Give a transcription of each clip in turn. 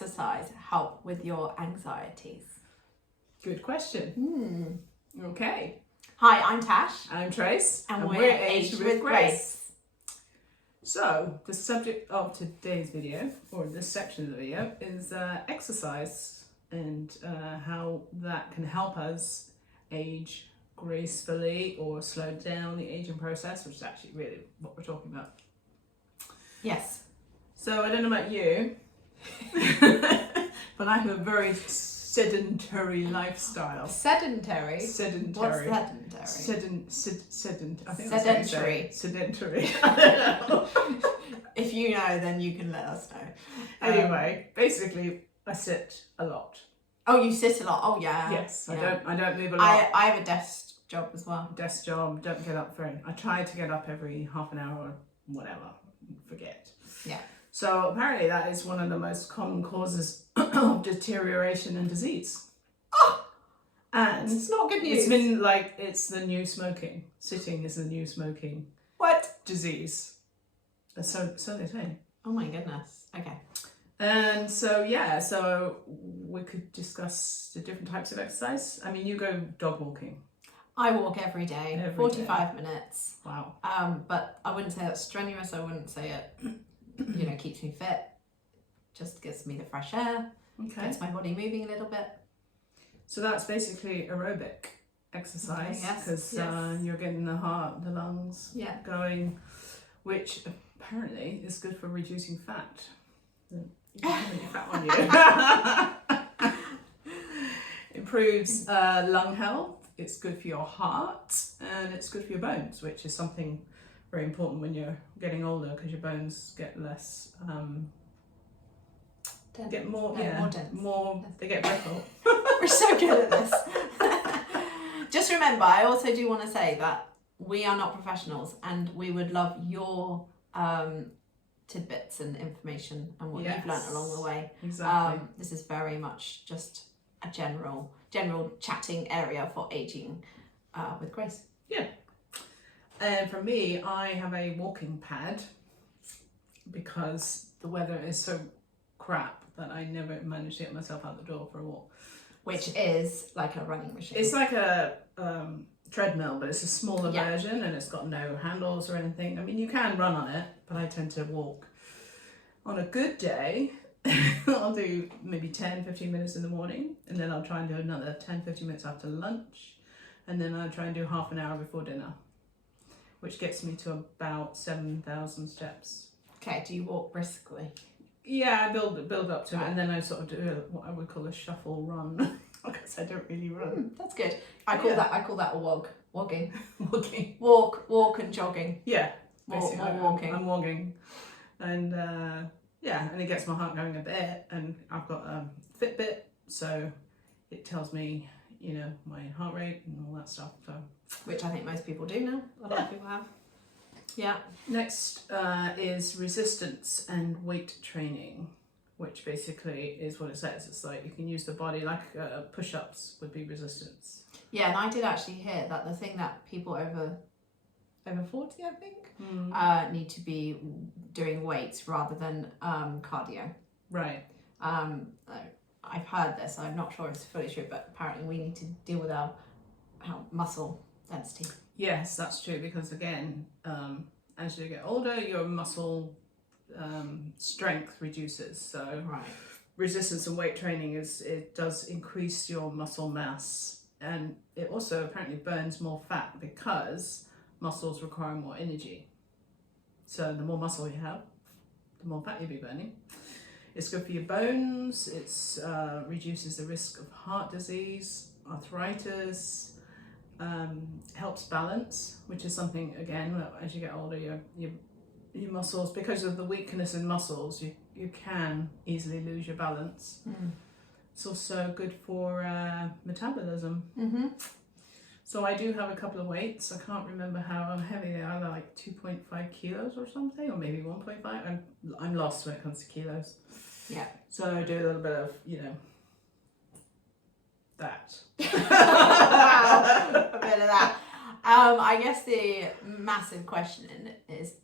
exercise help with your anxieties? Good question. Okay. Hi, I'm Tash. I'm Trace. And we're Aged with Grace. So, the subject of today's video, or this section of the video, is exercise and how that can help us age gracefully or slow down the aging process, which is actually really what we're talking about. Yes. So, I don't know about you, but I have a very sedentary lifestyle. Sedentary? Sedentary. What's sedentary? I think Sedentary. That's sedentary. I don't know. If you know, then you can let us know. Anyway, basically, I sit a lot. Oh, you sit a lot. Oh, yeah. Yes, yeah. I don't move a lot. I have a desk job as well. Desk job. Don't get up very. I try to get up every half an hour or whatever. Forget. Yeah. So apparently that is one of the most common causes of deterioration and disease. Oh, and it's not good news. It's been like it's the new smoking. Sitting is the new smoking. What? Disease. So they say. Oh my goodness. Okay. And so yeah, so we could discuss the different types of exercise. I mean, you go dog walking. I walk every day, 45 minutes. Wow. But I wouldn't say that's strenuous. I wouldn't say it, keeps me fit. Just gives me the fresh air. Okay. Gets my body moving a little bit. So that's basically aerobic exercise because you're getting the heart, the lungs going, which apparently is good for reducing fat. You don't have any fat on you. Improves lung health. It's good for your heart and it's good for your bones, which is something very important when you're getting older because your bones get less, get more, more dense. They get brittle. We're so good at this. Just remember, I also do want to say that we are not professionals and we would love your tidbits and information and what you've learnt along the way. Exactly. This is very much just a general chatting area for aging with Grace. Yeah. And for me, I have a walking pad because the weather is so crap that I never manage to get myself out the door for a walk. Which is like a running machine. It's like a treadmill, but it's a smaller version and it's got no handles or anything. I mean, you can run on it, but I tend to walk. On a good day, I'll do maybe 10-15 minutes in the morning and then I'll try and do another 10-15 minutes after lunch and then I'll try and do half an hour before dinner, which gets me to about 7,000 steps. Okay, do you walk briskly? Yeah, I build up to it and then I sort of do what I would call a shuffle run because I don't really run. That's good. I call that a wog. Wogging. Walking. Walk and jogging. Yeah. More Basically, walking. I'm walking. And and it gets my heart going a bit and I've got a Fitbit, so it tells me, my heart rate and all that stuff. So which I think most people do now. A lot of people have. Yeah. Next is resistance and weight training, which basically is what it says. It's like you can use the body like push-ups would be resistance. Yeah, and I did actually hear that the thing that people over 40, I think, need to be doing weights rather than cardio. Right. I've heard this. I'm not sure if it's fully true, but apparently we need to deal with our muscle density. Yes, that's true because again, as you get older, your muscle strength reduces. So resistance and weight training it does increase your muscle mass, and it also apparently burns more fat because muscles require more energy. So the more muscle you have, the more fat you'll be burning. It's good for your bones. It's reduces the risk of heart disease, arthritis. Helps balance, which is something again as you get older your muscles, because of the weakness in muscles, you can easily lose your balance. It's also good for metabolism. So I do have a couple of weights. I can't remember how heavy they are. They're like 2.5 kilos or something, or maybe 1.5. I'm lost when it comes to kilos. Yeah. So I do a little bit of that. Wow, a bit of that. I guess the massive question is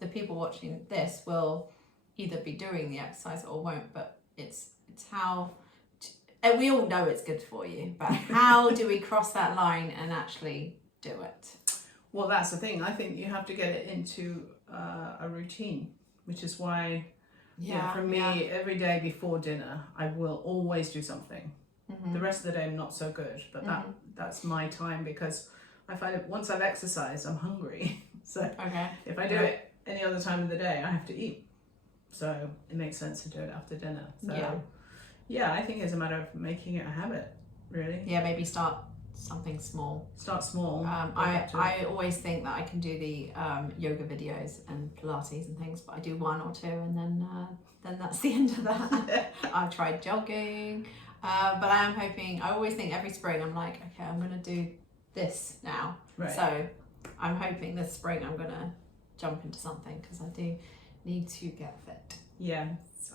the people watching this will either be doing the exercise or won't, but It's how, and we all know it's good for you, but how do we cross that line and actually do it? Well, that's the thing. I think you have to get it into a routine, which is why, for me, every day before dinner, I will always do something. The rest of the day, I'm not so good, but that's my time, because I find that once I've exercised, I'm hungry. So if I do it any other time of the day, I have to eat. So it makes sense to do it after dinner. So I think it's a matter of making it a habit, really. Yeah, maybe start something small. Start small. I always think that I can do the yoga videos and Pilates and things, but I do one or two, and then that's the end of that. I've tried jogging, but I am hoping. I always think every spring I'm like, okay, I'm gonna do this now. Right. So I'm hoping this spring I'm gonna jump into something, because I do need to get fit. Yeah,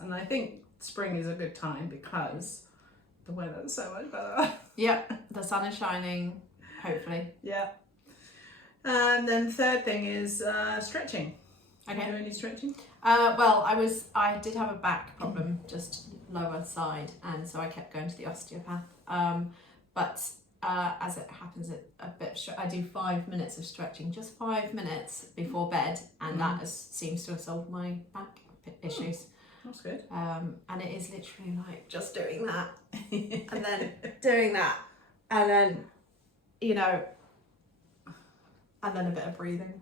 and I think spring is a good time because the weather is so much better. Yep, the sun is shining, hopefully. Yeah. And then third thing is stretching. Okay. Do you do any stretching? Well, I did have a back problem, just lower side, and so I kept going to the osteopath. But as it happens, I do 5 minutes of stretching, just 5 minutes before bed, and that seems to have solved my back issues. That's good. And it is literally like just doing that, and then doing that, and then, and then a bit of breathing.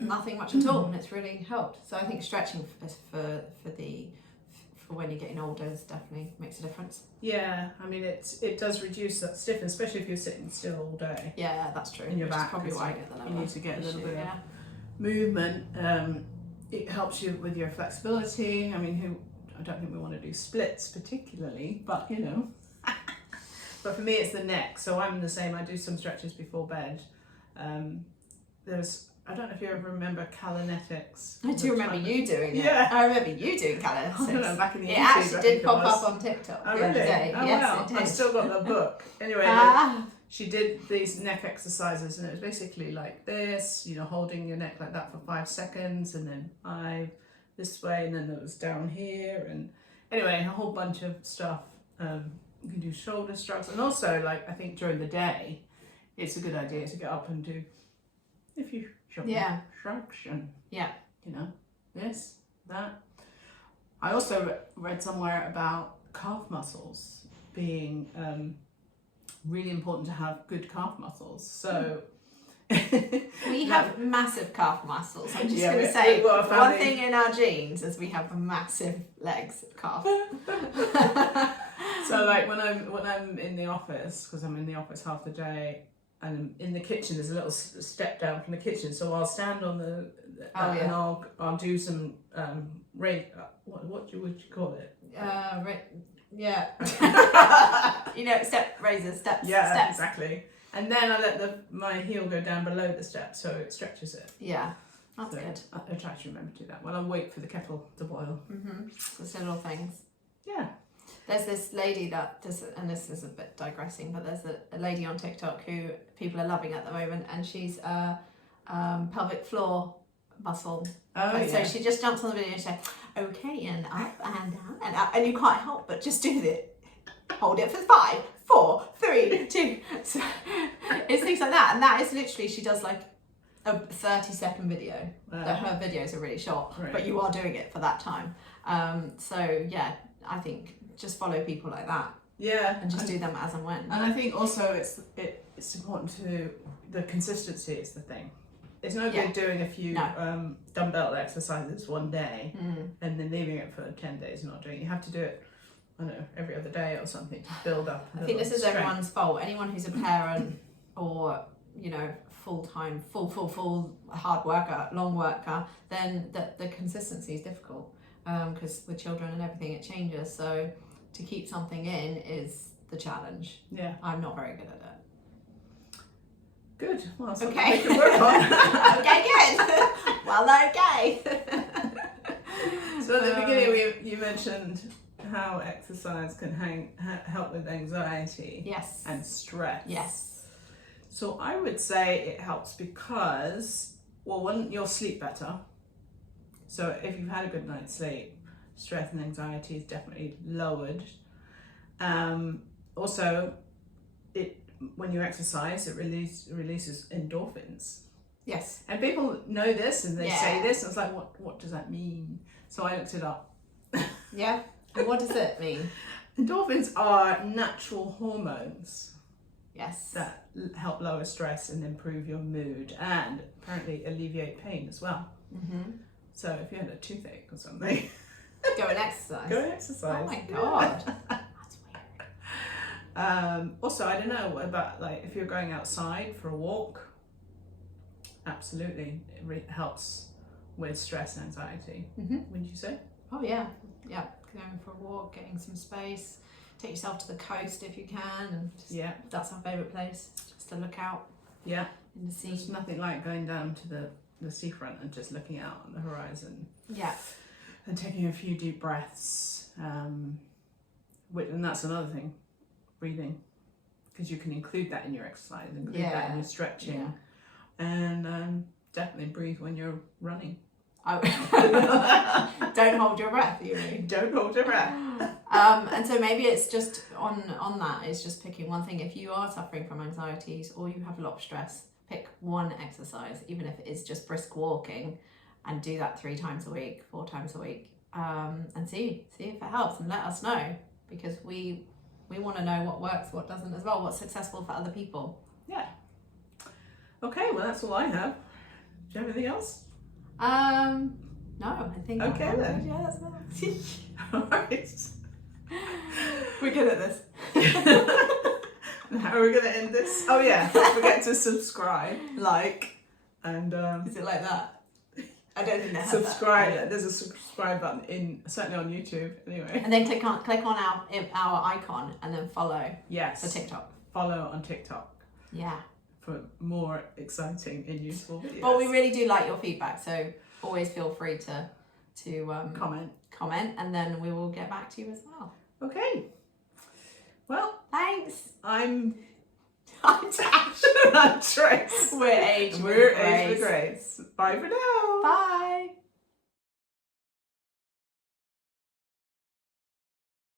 Nothing much at all, and it's really helped. So I think stretching for when you're getting older definitely makes a difference. Yeah, I mean it does reduce that stiffness, especially if you're sitting still all day. Yeah, that's true. In your back, is probably why I get the lower. You need to get a little bit of movement. It helps you with your flexibility. I mean, I don't think we want to do splits particularly, but But for me, it's the neck. So I'm the same. I do some stretches before bed. I don't know if you ever remember Kalinetics. I do remember you doing it. Yeah. I remember you doing Kalinetics. I don't know, back in the 80s. It actually did pop up on TikTok the other day. Oh, yes, wow. it did. I've still got the book. Anyway, she did these neck exercises, and it was basically like this, holding your neck like that for 5 seconds, and then 5 this way, and then it was down here, and anyway, a whole bunch of stuff. You can do shoulder shrugs, and also, like, I think during the day, it's a good idea to get up and do, if you shrugs and this, that. I also read somewhere about calf muscles being really important to have good calf muscles. So we have massive calf muscles. I'm just going to say one thing in our genes is we have massive legs, calf. So like when I'm in the office, because I'm in the office half the day, and in the kitchen there's a little step down from the kitchen, so I'll stand on and I'll do some what would you call it? Raises, steps. Yeah, steps. Exactly. And then I let my heel go down below the step, so it stretches it. Yeah, that's good. I try to remember to do that. Well, I'll wait for the kettle to boil. Just little things. Yeah. There's this lady that does, and this is a bit digressing, but there's a lady on TikTok who people are loving at the moment, and she's a pelvic floor muscle. So she just jumps on the video and says, okay, and up and down and up, and you can't help but just do it. Hold it for 5, 4, 3, 2. So it's things like that, and that is literally, she does like a 30-second video. Her videos are really short, but you are doing it for that time. So yeah, I think just follow people like that. Yeah, and just do them as and when. And I think also it's important to, the consistency is the thing. It's no good doing a few dumbbell exercises one day and then leaving it for 10 days and not doing it. You have to do it, I don't know, every other day or something to build up. I think this is everyone's fault. Anyone who's a parent or full-time, full hard worker, long worker, then the consistency is difficult because with children and everything it changes. So to keep something in is the challenge. Yeah, I'm not very good at it. Good. Well, that's okay. Something to work on. Okay, good. Well, okay. So at the beginning, you mentioned how exercise can help with anxiety. Yes. And stress. Yes. So I would say it helps because, well, one, you'll sleep better. So if you've had a good night's sleep, stress and anxiety is definitely lowered. Also, when you exercise, it releases endorphins. Yes. And people know this and they say this, and it's like, what does that mean? So I looked it up. Yeah. And what does it mean? Endorphins are natural hormones. Yes. That help lower stress and improve your mood, and apparently alleviate pain as well. Mm-hmm. So if you had a toothache or something, go and exercise. Go and exercise. Oh my god. That's weird. Also, I don't know, what about like if you're going outside for a walk? Absolutely, it helps with stress and anxiety. Mm-hmm. Wouldn't you say? Oh yeah. Going for a walk, getting some space. Take yourself to the coast if you can, and just, that's our favourite place, just to look out in the sea. There's nothing like going down to the seafront and just looking out on the horizon. Yeah. And taking a few deep breaths. And that's another thing, breathing, because you can include that in your exercise, include that in your stretching, and definitely breathe when you're running. Don't hold your breath, you mean? Don't hold your breath. And so maybe it's just on that, it's just picking one thing. If you are suffering from anxieties or you have a lot of stress, pick one exercise, even if it is just brisk walking, and do that 3 times a week, 4 times a week, and see if it helps, and let us know, because we want to know what works, what doesn't as well, what's successful for other people. Yeah. Okay, well that's all I have. Do you have anything else? No, I think. Okay then. Yeah, that's it. All right. We're good at this. How are we going to end this? Oh yeah, don't forget to subscribe, like, and Is it like that? I don't think they have subscribe. that. There's a subscribe button certainly on YouTube anyway. And then click on our icon and then follow. Yes. For TikTok. Follow on TikTok. Yeah. For more exciting and useful videos. But we really do like your feedback, so always feel free to comment, and then we will get back to you as well. Okay. Well, thanks. I'm Tash. I'm Trace. We're Age with Grace. Bye for now. Bye.